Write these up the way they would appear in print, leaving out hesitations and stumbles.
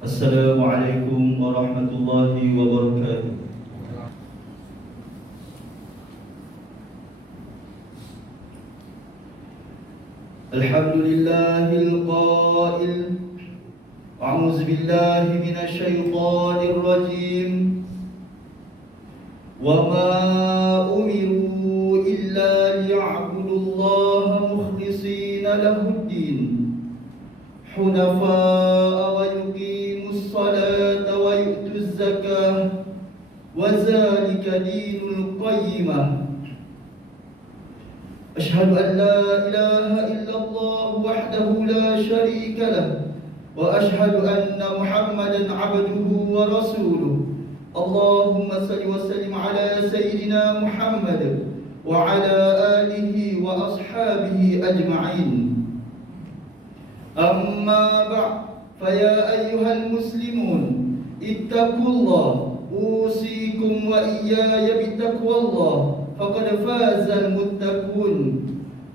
Assalamualaikum warahmatullahi wabarakatuh. Alhamdulillahil qail, a'udzu billahi minasy syaithanir rajim. Wa ma umiru illa liya'budullaha mukhlishina lahud-din hunafa'a wa yuqimus salata wa yu'tuz zakah wa zalika dinul qayyimah. Asyhadu an la ilaha illallah wahdahu la syarika lah wa asyhadu anna Muhammadan 'abduhu wa rasuluh. Allahumma salli wa sallim ala sayyidina Muhammad wa ala alihi wa ashabihi ajma'in. Amma ba'd, faya ayyuhal muslimun, ittaqullah, usikum wa iyaya bittaqwallah, faqad fazal muttaqun.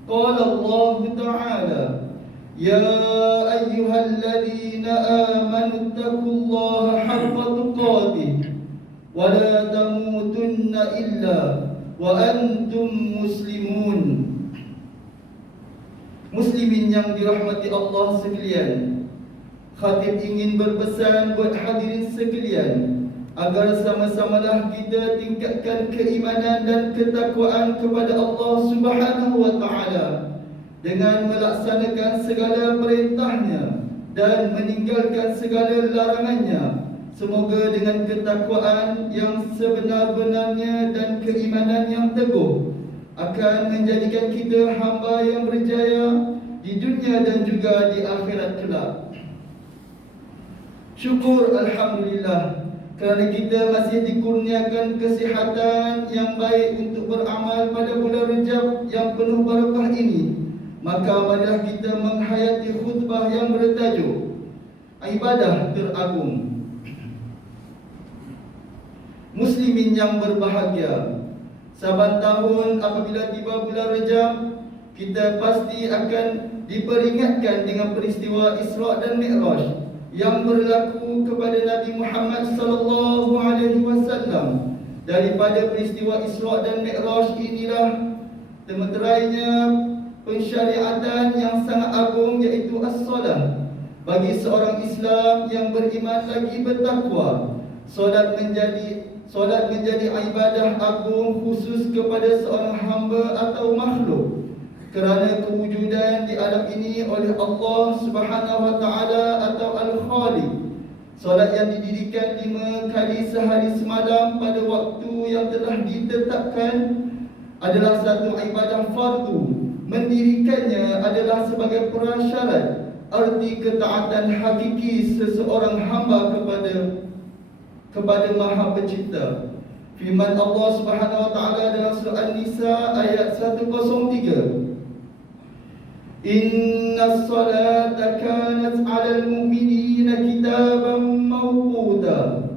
Qala Allah Ta'ala, ya ayyuhalladzina amanu ittaqullaha haqqa tuqatih wa la tamutunna illa wa antum muslimun. Muslimin yang dirahmati Allah sekalian, khatib ingin berpesan buat hadirin sekalian agar sama-samalah kita tingkatkan keimanan dan ketakwaan kepada Allah Subhanahu wa Ta'ala dengan melaksanakan segala perintahnya dan meninggalkan segala larangannya. Semoga dengan ketakwaan yang sebenar-benarnya dan keimanan yang teguh akan menjadikan kita hamba yang berjaya di dunia dan juga di akhirat kelak. Syukur Alhamdulillah kerana kita masih dikurniakan kesihatan yang baik untuk beramal pada bulan Rejab yang penuh barakah ini. Maka marilah kita menghayati khutbah yang bertajuk Ibadah Teragung. Muslimin yang berbahagia, saban tahun apabila tiba bulan Rejab, kita pasti akan diperingatkan dengan peristiwa Isra' dan Mi'raj yang berlaku kepada Nabi Muhammad sallallahu alaihi wasallam. Daripada peristiwa Isra' dan Mi'raj inilah termeterainya pensyariatan yang sangat agung, iaitu as-solat. Bagi seorang Islam yang beriman lagi bertakwa, solat menjadi ibadah agung khusus kepada seorang hamba atau makhluk, kerana kewujudan di alam ini oleh Allah Subhanahu wa Ta'ala atau Al-Khaliq. Solat yang didirikan 5 kali sehari semalam pada waktu yang telah ditetapkan adalah satu ibadah fardu. Mendirikannya adalah sebagai prasyarat arti ketaatan hakiki seseorang hamba kepada Maha Pencipta. Firman Allah Subhanahu wa Ta'ala dalam surah An-Nisa ayat 103, Inna salata kanat 'alal mu'minina kitaban mawquta.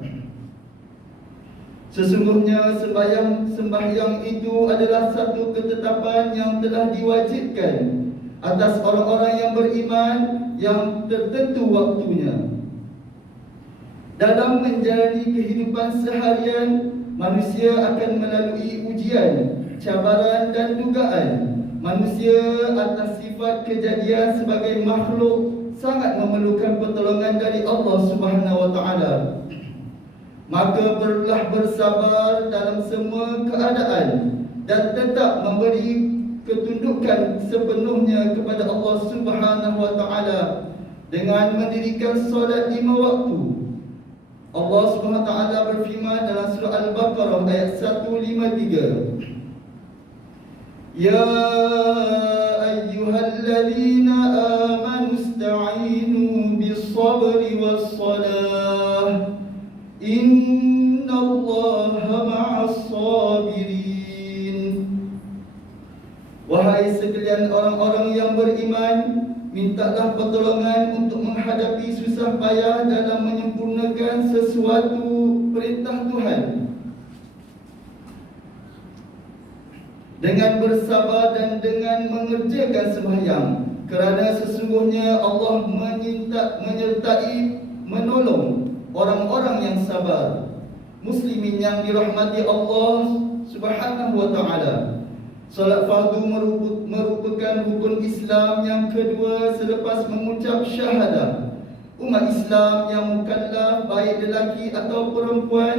Sesungguhnya sembahyang itu adalah satu ketetapan yang telah diwajibkan atas orang-orang yang beriman yang tertentu waktunya. Dalam menjalani kehidupan seharian, manusia akan melalui ujian, cabaran dan dugaan. Manusia atas sifat kejadian sebagai makhluk sangat memerlukan pertolongan dari Allah Subhanahu wa Ta'ala. Maka perlulah bersabar dalam semua keadaan dan tetap memberi ketundukan sepenuhnya kepada Allah Subhanahu wa Ta'ala dengan mendirikan solat 5 waktu. Allah Subhanahu wa Ta'ala berfirman dalam surah Al-Baqarah ayat 153, Ya ayyuhalladzina amanu ista'inu bis-sabri was-salah innallaha ma'as-sabirin. Wahai sekalian orang-orang yang beriman, mintalah pertolongan untuk menghadapi susah payah dalam menyempurnakan sesuatu perintah Tuhan dengan bersabar dan dengan mengerjakan sembahyang, kerana sesungguhnya Allah menyertai menolong orang-orang yang sabar. Muslimin yang dirahmati Allah Subhanahu wa taala, solat fardu merupakan rukun Islam yang kedua selepas mengucap syahadah. Umat Islam yang mukallaf, baik lelaki atau perempuan,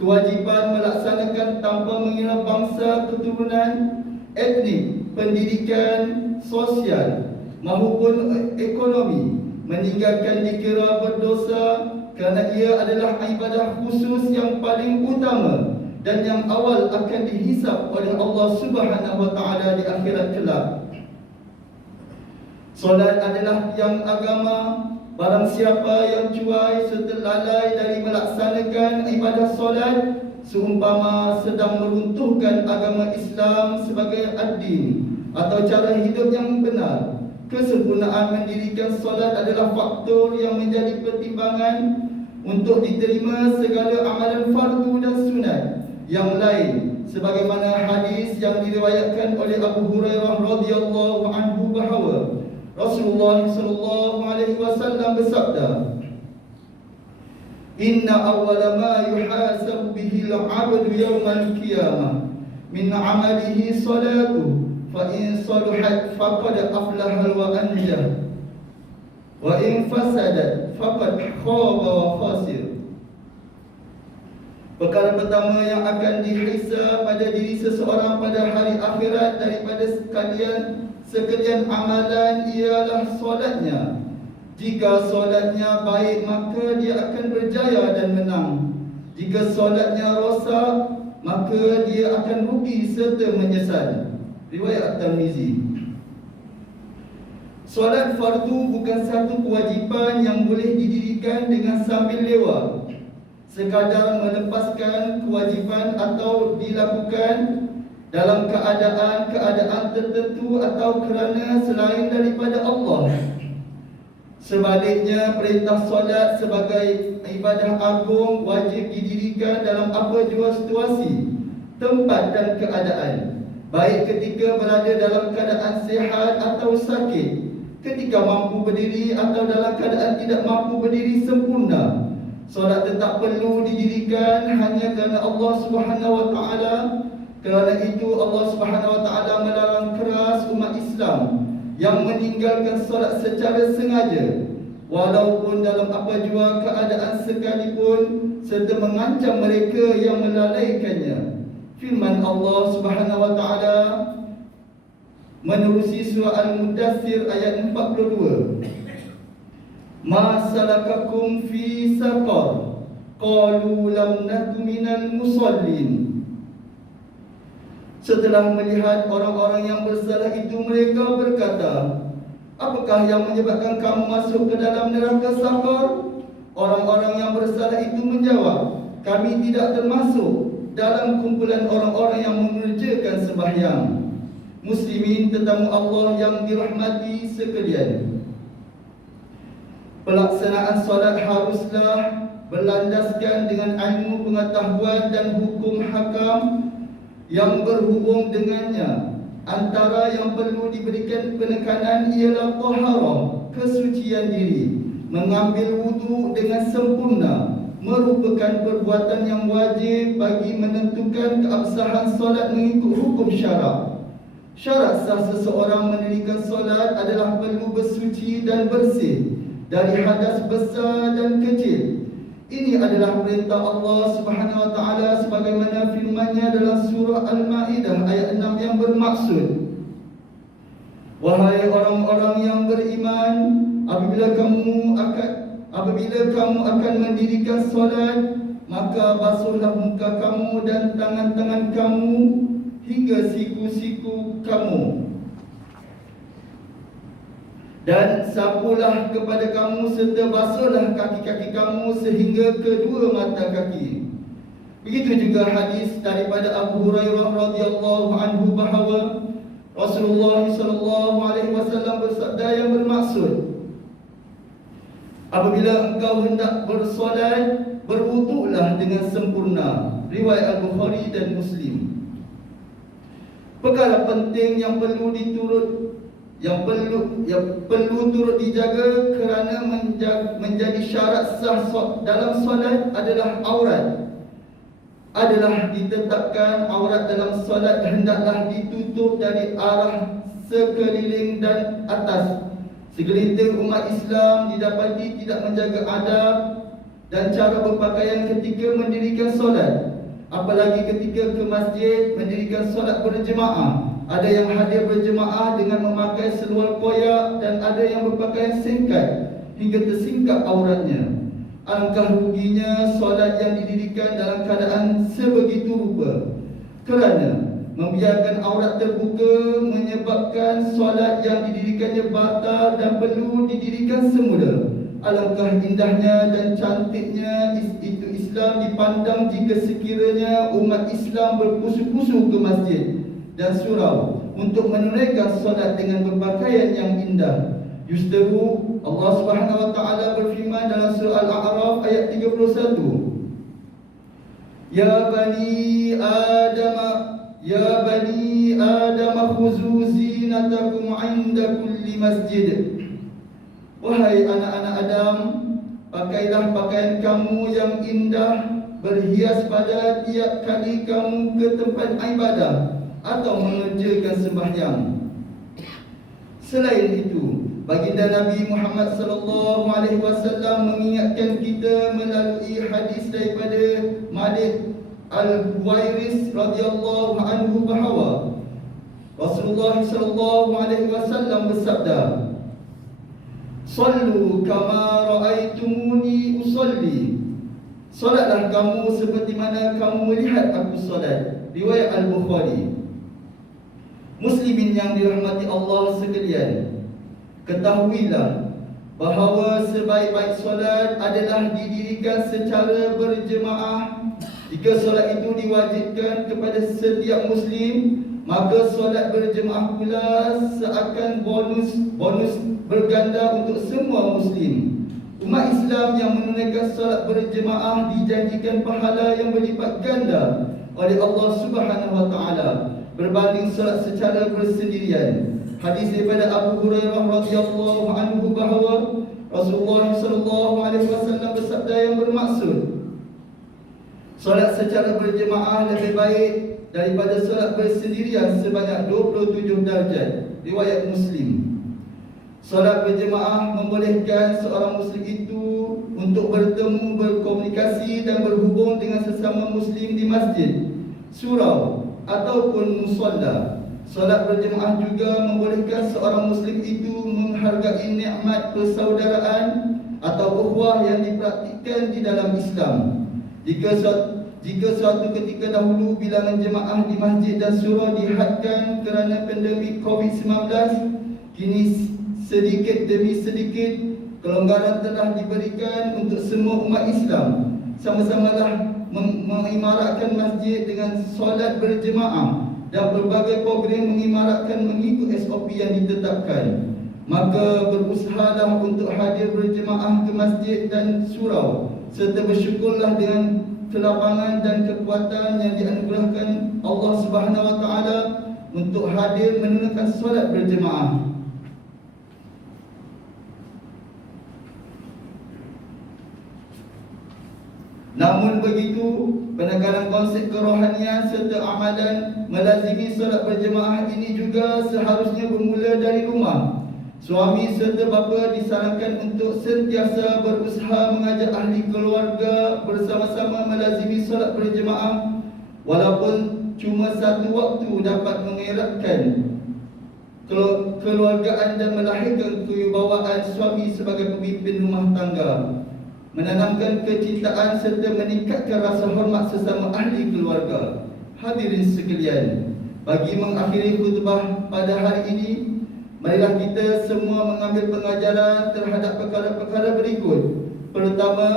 kewajipan melaksanakan tanpa mengira bangsa, keturunan, etnik, pendidikan, sosial maupun ekonomi, meninggalkan dikira berdosa kerana ia adalah ibadah khusus yang paling utama dan yang awal akan dihisab oleh Allah Subhanahu wa taala di akhirat kelak. Solat adalah tiang agama. Barang siapa yang cuai serta lalai dari melaksanakan ibadah solat, seumpama sedang meruntuhkan agama Islam sebagai ad-din atau cara hidup yang benar. Kesempurnaan mendirikan solat adalah faktor yang menjadi pertimbangan untuk diterima segala amalan fardu dan sunat yang lain, sebagaimana hadis yang diriwayatkan oleh Abu Hurairah radhiyallahu anhu bahawa Rasulullah sallallahu alaihi wasallam bersabda, "Inna awwala ma yuhasabu bihi al-'abdu yawmal qiyamah min 'amalihi salatuhu, fa in saluhat faqad aflaha wa anjah, wa in fasadat faqad khaba wa khasir." Perkara pertama yang akan dihisab pada diri seseorang pada hari akhirat daripada sekalian amalan ialah solatnya. Jika solatnya baik, maka dia akan berjaya dan menang. Jika solatnya rosak, maka dia akan rugi serta menyesal. Riwayat Tirmizi. Solat fardu bukan satu kewajipan yang boleh didirikan dengan sambil lewat, sekadar melepaskan kewajipan atau dilakukan dalam keadaan tertentu atau kerana selain daripada Allah. Sebaliknya, perintah solat sebagai ibadah agung wajib didirikan dalam apa jua situasi, tempat dan keadaan, baik ketika berada dalam keadaan sihat atau sakit, ketika mampu berdiri atau dalam keadaan tidak mampu berdiri sempurna. Solat tetap perlu didirikan hanya kerana Allah Subhanahu wa taala. Kerana itu Allah Subhanahu wa taala melarang keras umat Islam yang meninggalkan solat secara sengaja, walaupun dalam apa jua keadaan sekalipun, serta mengancam mereka yang melalaikannya. Firman Allah Subhanahu wa taala menerusi surah Al-Mudaththir ayat 42. Ma salakakum fi saqar? Qalu lam naku minal musallin. Setelah melihat orang-orang yang bersalah itu, mereka berkata, apakah yang menyebabkan kamu masuk ke dalam neraka Saqar? Orang-orang yang bersalah itu menjawab, kami tidak termasuk dalam kumpulan orang-orang yang mengerjakan sembahyang. Muslimin tetamu Allah yang dirahmati sekalian, pelaksanaan solat haruslah berlandaskan dengan ilmu pengetahuan dan hukum hakam yang berhubung dengannya. Antara yang perlu diberikan penekanan ialah taharah, kesucian diri. Mengambil wudu dengan sempurna merupakan perbuatan yang wajib bagi menentukan keabsahan solat mengikut hukum syarak. Syarat sah seseorang mendirikan solat adalah perlu bersuci dan bersih dari hadas besar dan kecil. Ini adalah perintah Allah Subhanahu wa taala sebagaimana firman-Nya dalam surah Al-Maidah ayat 6 yang bermaksud, wahai orang-orang yang beriman, apabila kamu akan mendirikan solat, maka basuhlah muka kamu dan tangan-tangan kamu hingga siku-siku kamu, dan sapulah kepada kamu serta basuhlah kaki-kaki kamu sehingga kedua mata kaki. Begitu juga hadis daripada Abu Hurairah radhiyallahu anhu bahawa Rasulullah sallallahu alaihi wasallam bersabda yang bermaksud, apabila engkau hendak bersolat, berwuduklah dengan sempurna. Riwayat Al-Bukhari dan Muslim. Perkara penting yang perlu yang perlu turut dijaga kerana menjadi syarat sah dalam solat adalah ditetapkan aurat dalam solat hendaklah ditutup dari arah sekeliling dan atas. Segelintir umat Islam didapati tidak menjaga adab dan cara berpakaian ketika mendirikan solat, apalagi ketika ke masjid mendirikan solat berjemaah. Ada yang hadir berjemaah dengan memakai seluar koyak dan ada yang berpakaian singkat hingga tersingkap auratnya. Alangkah ruginya solat yang didirikan dalam keadaan sebegitu rupa, kerana membiarkan aurat terbuka menyebabkan solat yang didirikannya batal dan perlu didirikan semula. Alangkah indahnya dan cantiknya itu Islam dipandang jika sekiranya umat Islam berpusu-pusu ke masjid dan surau untuk menunaikan solat dengan berpakaian yang indah. Justeru Allah Subhanahu wa taala berfirman dalam surah Al-A'raf ayat 31, Ya bani Adam khuzu zinatakum 'inda kulli masjid. Wahai anak-anak Adam, pakailah pakaian kamu yang indah, berhias pada tiap kali kamu ke tempat ibadah atau mengerjakan sembahyang. Selain itu, baginda Nabi Muhammad sallallahu alaihi wasallam mengingatkan kita melalui hadis daripada Malik Al-Huwairis radhiyallahu anhu bahawa Rasulullah sallallahu alaihi wasallam bersabda, "Sallu kama ra'aitumuni usalli." Solatlah kamu seperti mana kamu melihat aku solat. Riwayat Al-Bukhari. Muslimin yang dirahmati Allah sekalian, ketahuilah bahawa sebaik-baik solat adalah didirikan secara berjemaah. Jika solat itu diwajibkan kepada setiap Muslim, maka solat berjemaah pula seakan bonus berganda untuk semua Muslim. Umat Islam yang menunaikan solat berjemaah dijanjikan pahala yang berlipat ganda oleh Allah Subhanahu wa taala berbanding solat secara bersendirian. Hadis daripada Abu Hurairah radhiyallahu anhu bahawa Rasulullah sallallahu alaihi wasallam bersabda yang bermaksud, solat secara berjemaah lebih baik daripada solat bersendirian sebanyak 27 darjat. Riwayat Muslim. Solat berjemaah membolehkan seorang Muslim itu untuk bertemu, berkomunikasi dan berhubung dengan sesama Muslim di masjid, surau ataupun musalla. Solat berjemaah juga membolehkan seorang Muslim itu menghargai nikmat persaudaraan atau ukhuwah yang dipraktikkan di dalam Islam. Jika suatu ketika dahulu bilangan jemaah di masjid dan surau dihadkan kerana pandemik COVID-19, kini sedikit demi sedikit kelonggaran telah diberikan untuk semua umat Islam. Sama-samalah mengimaratkan masjid dengan solat berjemaah dan berbagai program mengimaratkan mengikut SOP yang ditetapkan. Maka berusahalah untuk hadir berjemaah ke masjid dan surau, serta bersyukurlah dengan kelapangan dan kekuatan yang dianugerahkan Allah Subhanahu wa taala untuk hadir menunaikan solat berjemaah. Namun begitu, penekanan konsep kerohanian serta amalan melazimi solat berjemaah ini juga seharusnya bermula dari rumah. Suami serta bapa disarankan untuk sentiasa berusaha mengajak ahli keluarga bersama-sama melazimi solat berjemaah, walaupun cuma satu waktu dapat mengeratkan kekeluargaan dan melahirkan kewibawaan suami sebagai pemimpin rumah tangga, menanamkan kecintaan serta meningkatkan rasa hormat sesama ahli keluarga. Hadirin sekalian, bagi mengakhiri khutbah pada hari ini, marilah kita semua mengambil pengajaran terhadap perkara-perkara berikut. Pertama,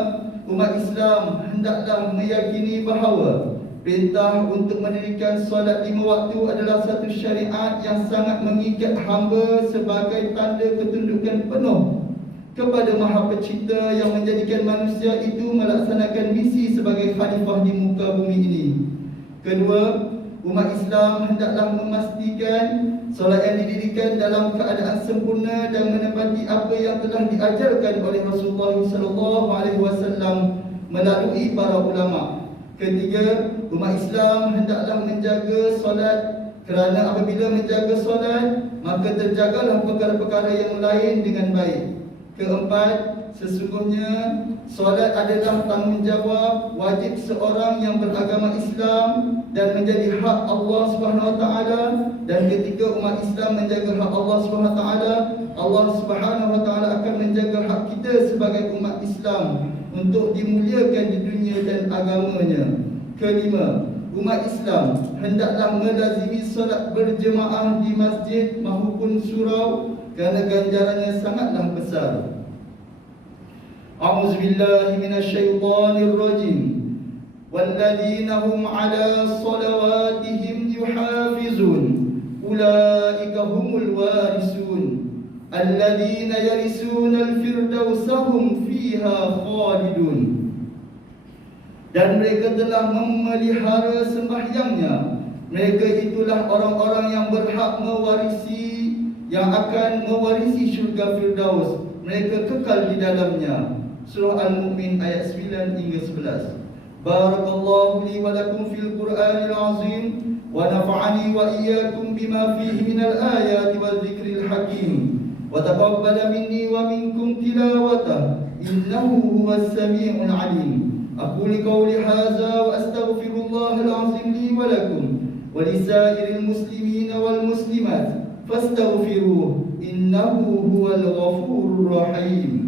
umat Islam hendaklah meyakini bahawa perintah untuk mendirikan solat 5 waktu adalah satu syariat yang sangat mengikat hamba sebagai tanda ketundukan penuh kepada Maha Pencipta yang menjadikan manusia itu melaksanakan misi sebagai khalifah di muka bumi ini. Kedua, umat Islam hendaklah memastikan solat yang didirikan dalam keadaan sempurna dan menepati apa yang telah diajarkan oleh Rasulullah SAW melalui para ulama. Ketiga, umat Islam hendaklah menjaga solat, kerana apabila menjaga solat maka terjagalah perkara-perkara yang lain dengan baik. Keempat, sesungguhnya solat adalah tanggungjawab wajib seorang yang beragama Islam dan menjadi hak Allah Subhanahu Wa Taala. Dan ketika umat Islam menjaga hak Allah Subhanahu Wa Taala, Allah Subhanahu Wa Taala akan menjaga hak kita sebagai umat Islam untuk dimuliakan di dunia dan agamanya. Kelima, umat Islam hendaklah melazimi solat berjemaah di masjid maupun surau kerana ganjarannya sangatlah besar. A'udzubillahi minasyaitonir rajim. Walladzina hum 'ala salawatihim yuhafizun. Ulaika humul warisun. Alladzina yarisunal firdausa hum fiha khalidun. Dan mereka telah memelihara sembahyangnya. Mereka itulah orang-orang yang berhak mewarisi, yang akan mewarisi syurga Firdaus. Mereka kekal di dalamnya. Surah Al-Mu'min ayat 9 hingga 11. Barakallahu li wa lakum fil Qur'anil azim wa nafa'ani wa iyyakum bima fihi minal ayati wal dzikril hakim wa taqabbala minni wa minkum tilawatah innahu huwas sami'ul alim. أقول قولي هذا وأستغفر الله العظيم لي ولكم ولسائر المسلمين والمسلمات فاستغفروه إنه هو الغفور الرحيم.